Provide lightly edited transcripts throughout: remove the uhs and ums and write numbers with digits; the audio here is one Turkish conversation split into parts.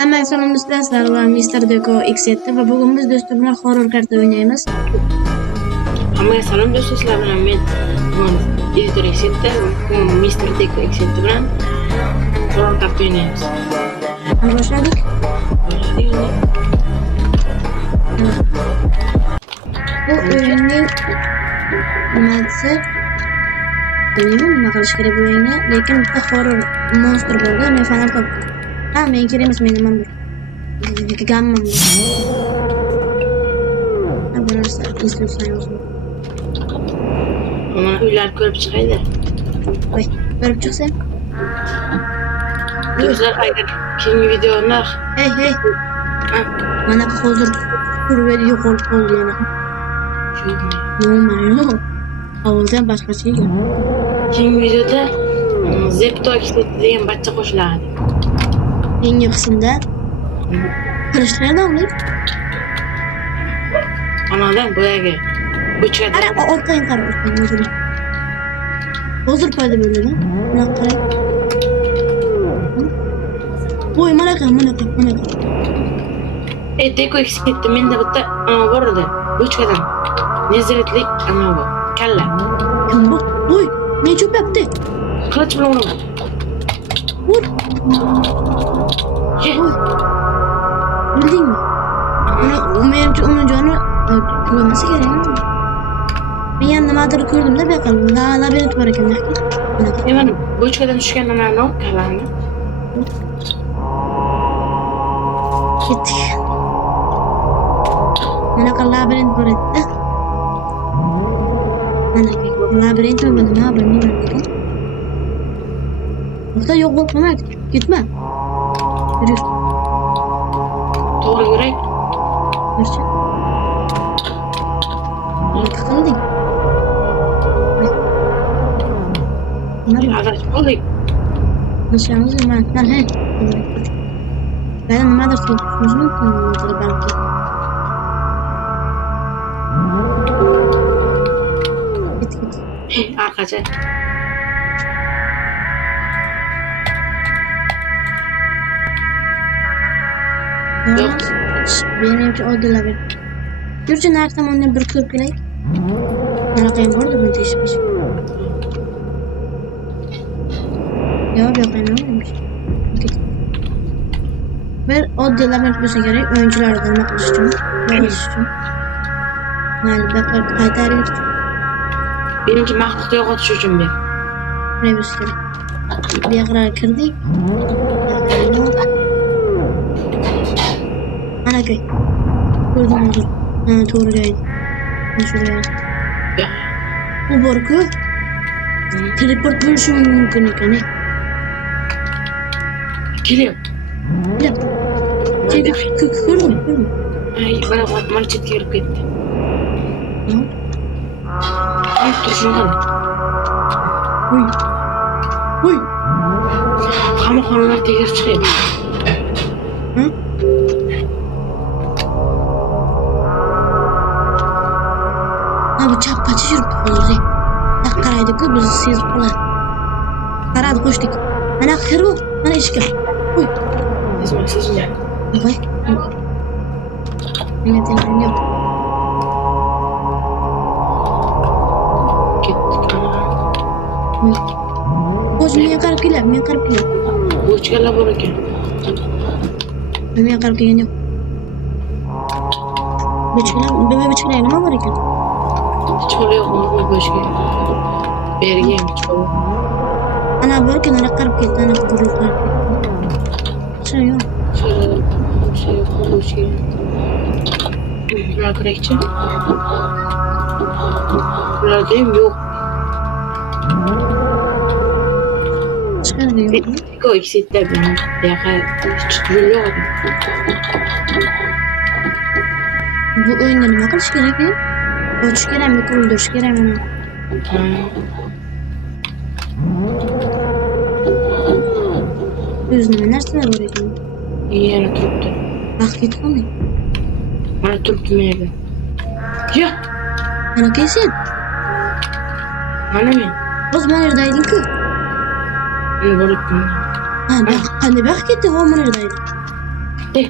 Hemen sonumuzda var Mr. Deko X7 ve bugün biz dostlarımla horror kartı oynayacağız. Hammaga salom do'stlar, sizlar bilan men editor X7 Mr. Deko X7 bilan horror kartı oynayamiz. Başladık. Bu oyunun nimasi bilmiyorum nima qilish kerak bu o'yinga, lekin bitta horror monster bo'ldi, men falan topdim. Ha, men kerak emas, men nima bu? Gammam. Bu narsa instruksiyon yozma. Mana uylar ko'rib chiqaydi. Voy, ko'rib chiqsa. Do'stlar, agar keyingi videolar Hey. Mana hozir qurib yo'qolib qoldi yana. Yo'q. Avvaldan boshqacha ekan. keyingi videoda Zepto X7 degan bachcha qo'shiladi. Keyingi qismda qilishlardan ular Anadan boyagi bo'chkada Ara orqaga qarab o'tgan. Hozir paydo bo'ldi. Buni qarang. Voy, mana qara. Deko X7 menda bitta bor edi. Bo'chkadan neziretlik bu kalla. Kim bu? Voy, ne çok yaptı? Qilich bilan uraman. Vur. Ye. Bildin mi? Menimcha onun canı kullanması gerekiyor. Ben nimadir ko'rdim da beqil. Labirint bor ekan. Mana bo'chkadan tushgan nimani kallani. Ketdik. Mana labirint bor edi. Mana labirint mi nima bilmayman. Burada yo'q bo'lib gitme. Yürü. To'g'ri yurak. Yürü. Ne qilding? Adashib qoldik. Nishamiz nima? He. Ben nimadir tushunishim mumkin balki. Git. Arqacha. Yok. Benimki oddiy bir. Yurchi narx tomondan bir ko'rib kelaylik. Naraqayam bordi buni tekshirish. Yo'q, yo'q. Bir oddiy labirint bo'lsa kerak, o'yinchilarga nima qilish uchun, o'ynash uchun. Mana baqir qaytarib Birinchi maxluqni yo'qotish uchun ber. ne bo'lsa kerak. Bu yoqqa kirdik. Ana köy. Gördüm hozir. Ha, to'g'ri joy. Mana shu joy. Bu borku. Teleport bo'lishi mumkin ekan. Kelib. Yap. Ko'rdim. Ay, mana chetga kirib ketdi. Ay, turishini qara. Voy. Qamoqxonalar tegirib chiqadi. Bu chapgacha yuribdi hozir. Qaraydi-ku, biz sezib qoladi. Qaradi, qo'shdik. Mana xir bu, mana eshikka. Voy. Sezma. Voy. Menga telefon yo'q. Ketdik. O'zim menga qarab kelyapti. Bo'chkalar bor ekan. Menga qarab kelgan yo'q. Bo'chkalar nima bor ekan? Cho'li yo'qmi bo'chka? Bergan cho'li. Ana bir kun qarab ketdi, ana qurib qarab ketdi. Şey yo'q. Şey yo'q bo'chka. Bular kerakchi? Bularda ham yo'q. Chiqardi yo'q. Deko X7 bilan buyoqqa yo'l yo'q. Bu o'yinda nima qilish kerak? Ochish kerakmi, quldirish kerakmi? O'zi nima narsalar bor ekan? Yana turibdi. Vaqt ketganmi? Mana turibdi bu yerda. Yo'q. Ana kelsin. Mana men. O'z mana yerdayding-ku. Mana boribman. Ha, qanday vaqt ketdi, mana yerdaydi. chiqdi.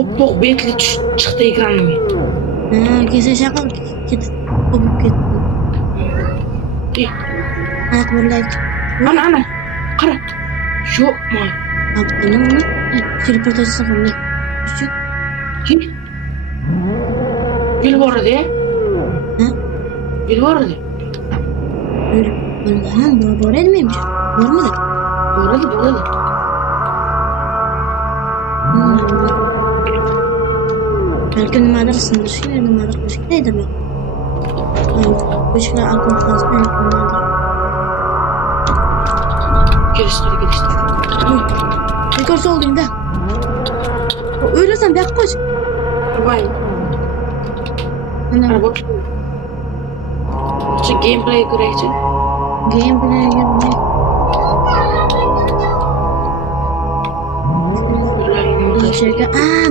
Oppoq betli chiqdi ekranimga. Kesin shaqal ketib o'pib ketdi. Akbarlar. Ana. Qara. Shu moy. Abduni uni teleportatsiya qildi. Shu. Bil boradi. Bil boradi. Ham bor edmeymiş. Bormadi. Boradi. Belki nimadir sindirishi, nimadir qilish kerakdir bu. Qo'shiqlar alkol qilsa nimadir. Kelishdi. Bekor soldingda. O'ylasam bu yoqqa qoch. Voy. Ana Qara bosh. Şu gameplay ko'raychi. gameplayga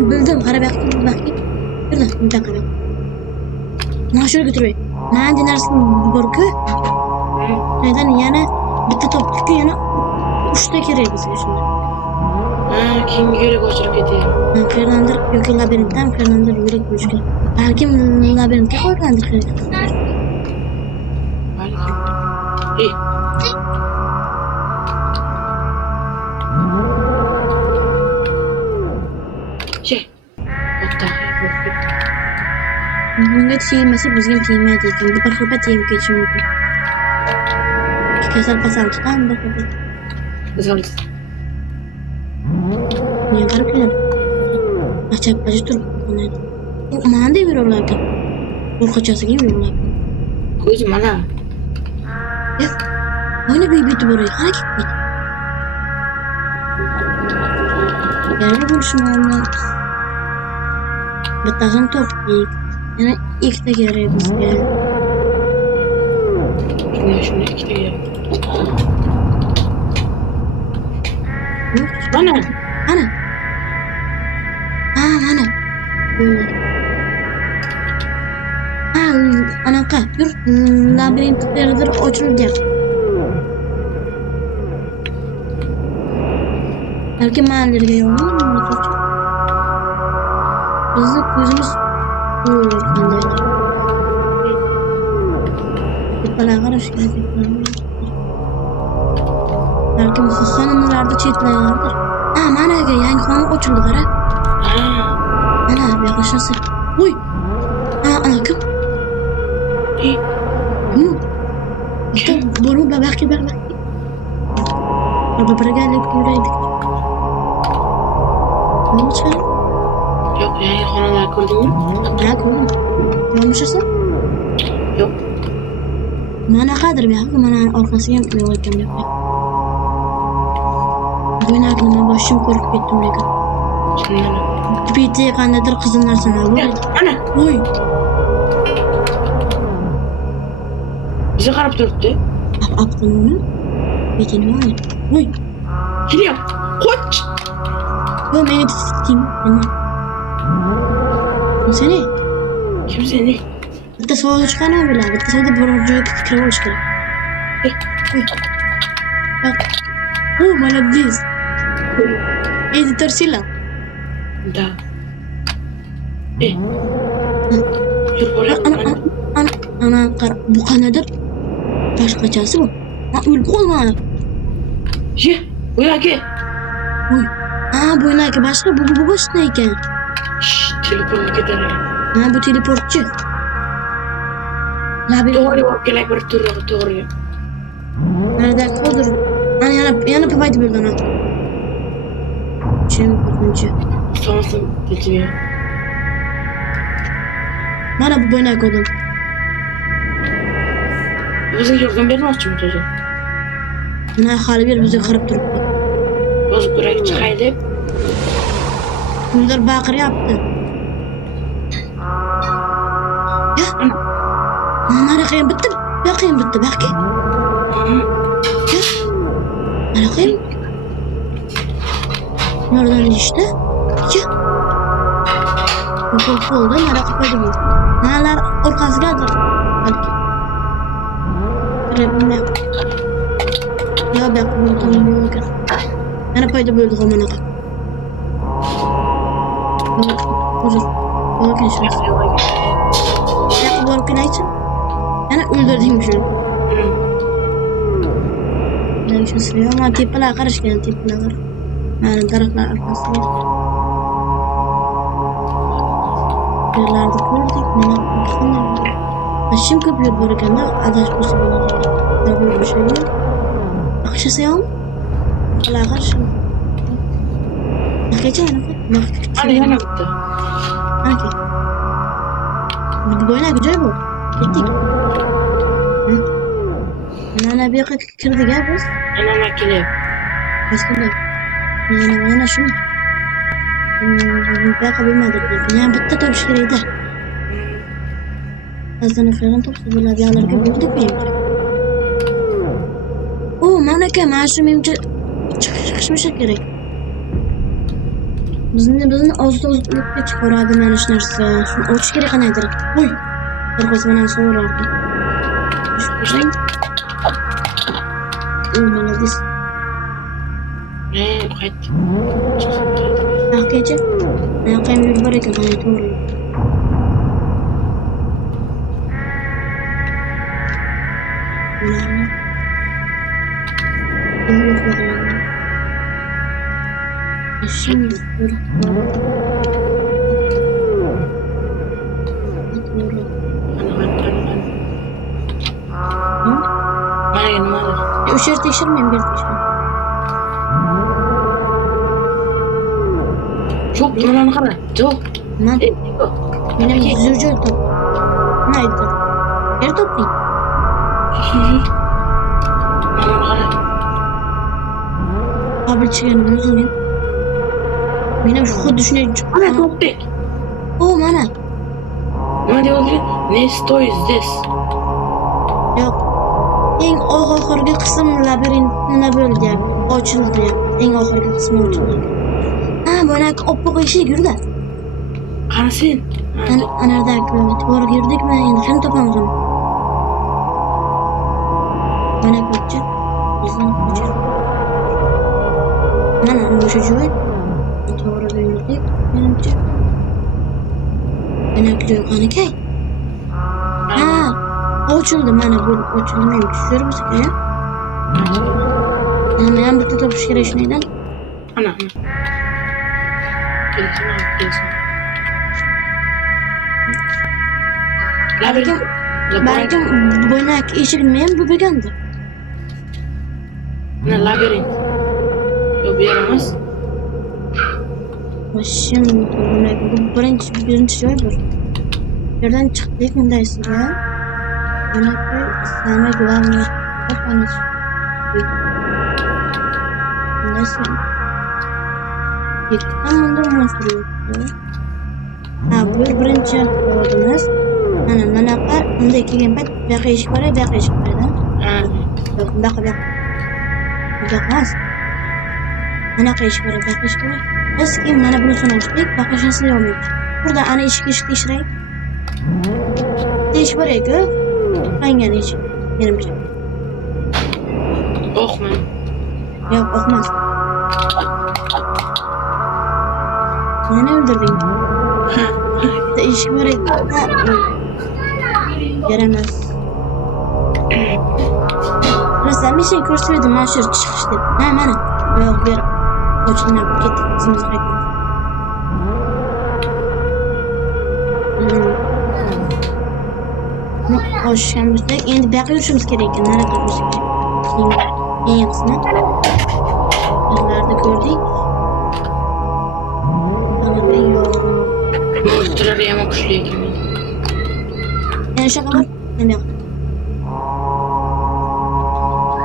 bildim. Qara bu yoqqa bakki. Yurdi, bundan qara. Mana shuni ko'tirib. Mana narsani bor-ku. Neden yana bitta topdik yana 3 ta kerak bizga shunda. Kimga yo'l ochirib ketadi? Qayerdandir yoki labirintdan qayerdandir yo'l qo'yish kerak. Balkim labirintga qo'ygandir kerak. Şey. Hatta Bunga tegmasa bizga ham tegmaydi ekan. Bu bir xilpa tegib ketishi mumkin. Kasal pasal tutan bir xilpa. Zaldi. Men qarab kelar. Achab turib qoladi. Mana deb yuraveradi. Qo'rqochasiga yuraveradi. Ko'zi mana. Mana bu bitib boray. Qara ketdi. Yana bo'lishmadi. Bittasini topdik. Yana ikkita kerak bizga. Shuni ikkita kerak. Mana. Mana. Anaqa. Yur, labirint qayerdir ochilyapti. Balki manzilga yo'lmi? Bizni ko'zimiz qanday? Bana qarash kerak. Balki xonimlarni chetlayardir. Mana yangi xonim ochildi qara. Mana bu yoqashasi. Voy. Ana kim? Bormi babaki. Biraga deb ko'raydik. Nima? Yo'q, yangi xonalar ko'rdingmi? Ko'rdim. Yo'qmishsa? Yo'q. Mana qadir bu yoqqa, mana orqasiga ham qo'yib bu yoqqa. Buynakni men boshim ko'rib ketdim lekin. Shundan. Bitta qandaydir qizil narsalar bor. Ana. Voy. Bize qarab turibdi. Aptini. Betini voy. Voy. Kelyap. Qoch. Yo, meni tutdim. Seni? Kim seni? Bitta savol chiqarma biladi. Bitta savolda biror joyga kirib olish kerak. Bak. Молодец. Editor Sila. Da. Yur bola. Ana qara. Bu qanadir? Boshqachasi bu. O'lib qolmadi. Ye, bo'yaki. Voy. Bo'ynaki boshqa, bu boshqa ekan. Telefon ketadi. Bu teleportchi. To'g'ri olib kelay bir to'g'ri. Nerede kaldır? Yana paydı bir dana. Çin bakınca. Sonrasın geçiyor. Bana bu boyuna koydum. Bize yardım vermez mi çocuğum? Bana hali bir bize kırıp durup. Bozuk börek çıkaydı. Bunlar bakır yaptı. Ya. Bana kıyım bitti. Bakayım bitti. Bakayım. Bakayım. Nereden işte? Ya. Çok oldu. Merak etmedim. Neler orkası geldi. Belki. Rabimle. Ya ben bunu tanımıyorum. Bana payda böldük o manaka. Huzur. Bakın şurası. Ya bakın açın. Yani öldürdüm şunu. Ben şu sıraya ama tepeler karışken tepeler. Yani taraflar arkasında. Yerlerde gördük. Bana baksana. Aşım kapıyor bırakanda adaş bu sebeple. Tabii bir şey yok. Akşam sayalım. Hala karşı. Geçen Anne gitti. Hangi? Böyle güzel bu. Gittik. Nana bir yakıt kırdı gel biz. Ana makine. Başka da. Yana şunu. Belki bilmedik. Yani bitti tabii şireydi. Azdan falan topsu böyle bir alarga bildik miyim? Oo manake maaşımımca çıkışmışa gerek. Bizning oz-ozlikka chiqaradi mana shu narsa. Shuni ochish kerak qanaydir. Uy. Bir qo'z bilan so'rardi. Молодец. Qayt. Aqacha. Aqam yurib bor ekan, mana to'g'ri. Şimdi o'sha yerda tekshirmayman, bu yerda tekshiraman. Çok mana qara. Çok. Man meni huzur joy top. Nima aytdi? Yer toping. Mana qara. Qabul chiqganimni o'zing. Meni xuddi shunday. Ana topdik. O mana. Nima deyapti? Ne story is this? Yo'q. Eng oxirgi qism labirint nima bo'ldi? Ochildi. Eng oxirgi qismi ochildi. Ha, bana oppoq eshik yurdi. Qarasin. Anardagi to'g'ri girdikmi? Endi ham topamiz uni. Mana ko'cha. Bizning ko'cha. Mana o'sha joy. To'g'ri girdik. Menimcha. Mana joy qanaqay? Ha, ochildi mana bu ochildi. Men tushirmiz ya. Nima ham bitta topish kerak shundan. Ana. Kelsin. Balkim bo'ynak eshikni ham buzgandi. Ne labirint. Yok bir yer emas. Şimdi bu birinchi joy bir. Yerdan chiqdik bundaysizda. Bunaqa самое главное. Qani. Bundaysizda. Tamamda monster yo'q. Ha, bu birinchi o'rnimiz. Mana bunaqa unday kelgan payt bu yoqqa eshik bor, bu yoqqa eshik bor edi. Ha. Yo'q, bu yoqqa emas. Bunaqa eshik bor, bu yoqqa eshik bor. Biz keyin mana buni so'rashdik, baqashasini olmaydi. Burada ana eshik tekshiray. Eshik bor eku. Qangan eshik? Menimcha. O'qman. Yo'q, o'qmas. Meni o'ldirding. Eshik bor eku. Yaramas. Rasam ishni ko'rsatdim, mana shu chiqish deb. Ha, mana. Yo'q, ber. Ochilmab ketdi. O'zimiz qaytamiz. Oshganimizda endi bu yoqqa yurishimiz kerak ekan. Mana turibmiz. Eng qismi. Yerlarda ko'rdik. Mana yo'q. Monsterlar ham kuchli ekan. Yana shu yoqqa bor. Nima yoq?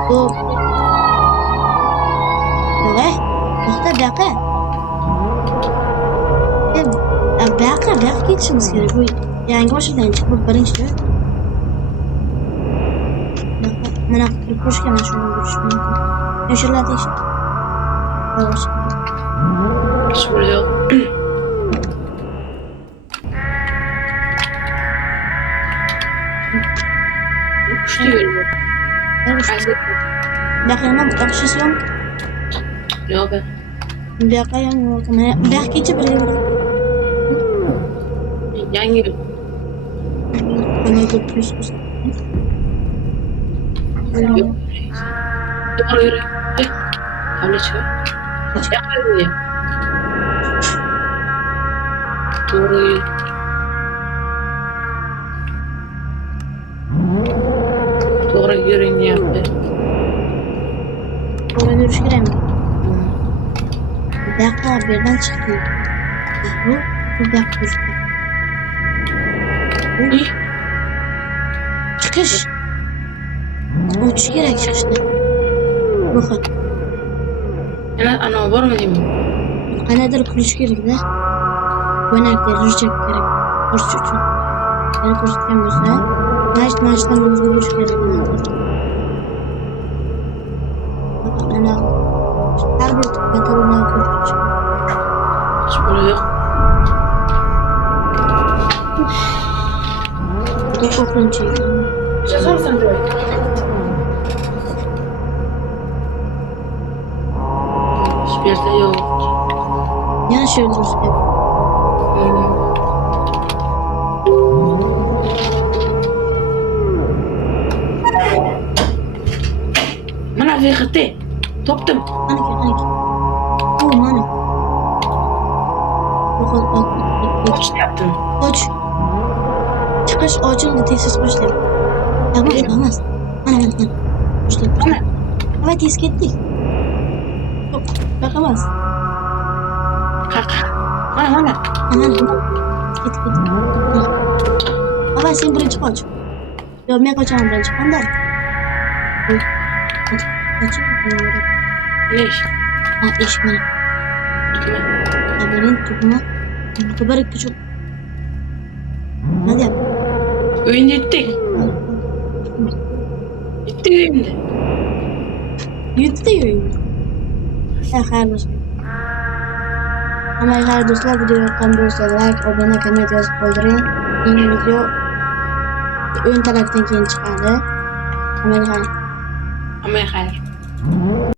Hop. Yo'q. To'xta, bu yoqqa. Bu yoqqa ketishimiz kerak. Bu yangi oshidan chiqib birinchi joy. Mana ko'rishgan mana shuni ko'rish mumkin. Yoshlarga ish. Xo'sh. Shurda. Kuchli yo'l. Bakayım bakışısı yok. Yo'q. Bu yoqqa ham yo'q. Bu yoqgacha birga Yangi Bana da plus plus. Yok. Doğru yürü. Hamle çıkıyor. Yapma ya. Doğru yürü. Doğru yürüyün yaptı. Oraya görüş gireyim. Bir dakika birden çıktı. Bu bir dakika gözüküyor. İyi. Çıkış. Uç gerek çıkışta. Bakın. Ana var mı diyeyim? Kanadır kuruş gerek de. Bu enekleri rüçek gerek. Kuruş için. Yani kuruş diyemiyorsa. Maçtan hızlı kuruş gerek. Bakın ana. Her bir bakalım kuruş. Hiç böyle yok. Bu da okun çekiyor. Sorsan böyle. Hiçbir yerde yok. Yani şöyle dursun. Mana في خطي Toptum. Hani ki. Oh mana. Bak. Koç yaptım. Koç. Çıkış açıldı tesis başladı. Olmaz. Ana. İşte. Ama tesis gitti. Yok. Bakamaz. Kaka. Mana. Aman. Git. Baba sen birinci koç. Yok ben koçamam birinci. Ondan. Koç. Leş. İş bana. Haberin topuna. Kabarık küçük. Hadi yap. Oyun gittik. Gittik oyunda. Yüktü de yürüyor. Hayır dostlar. Ama hayır dostlar videoya bakan olursa like, abone, comment yazıp doldurun. Yeni video ön taraftan keyin çıkardı. Ama hayır. Ama hayır.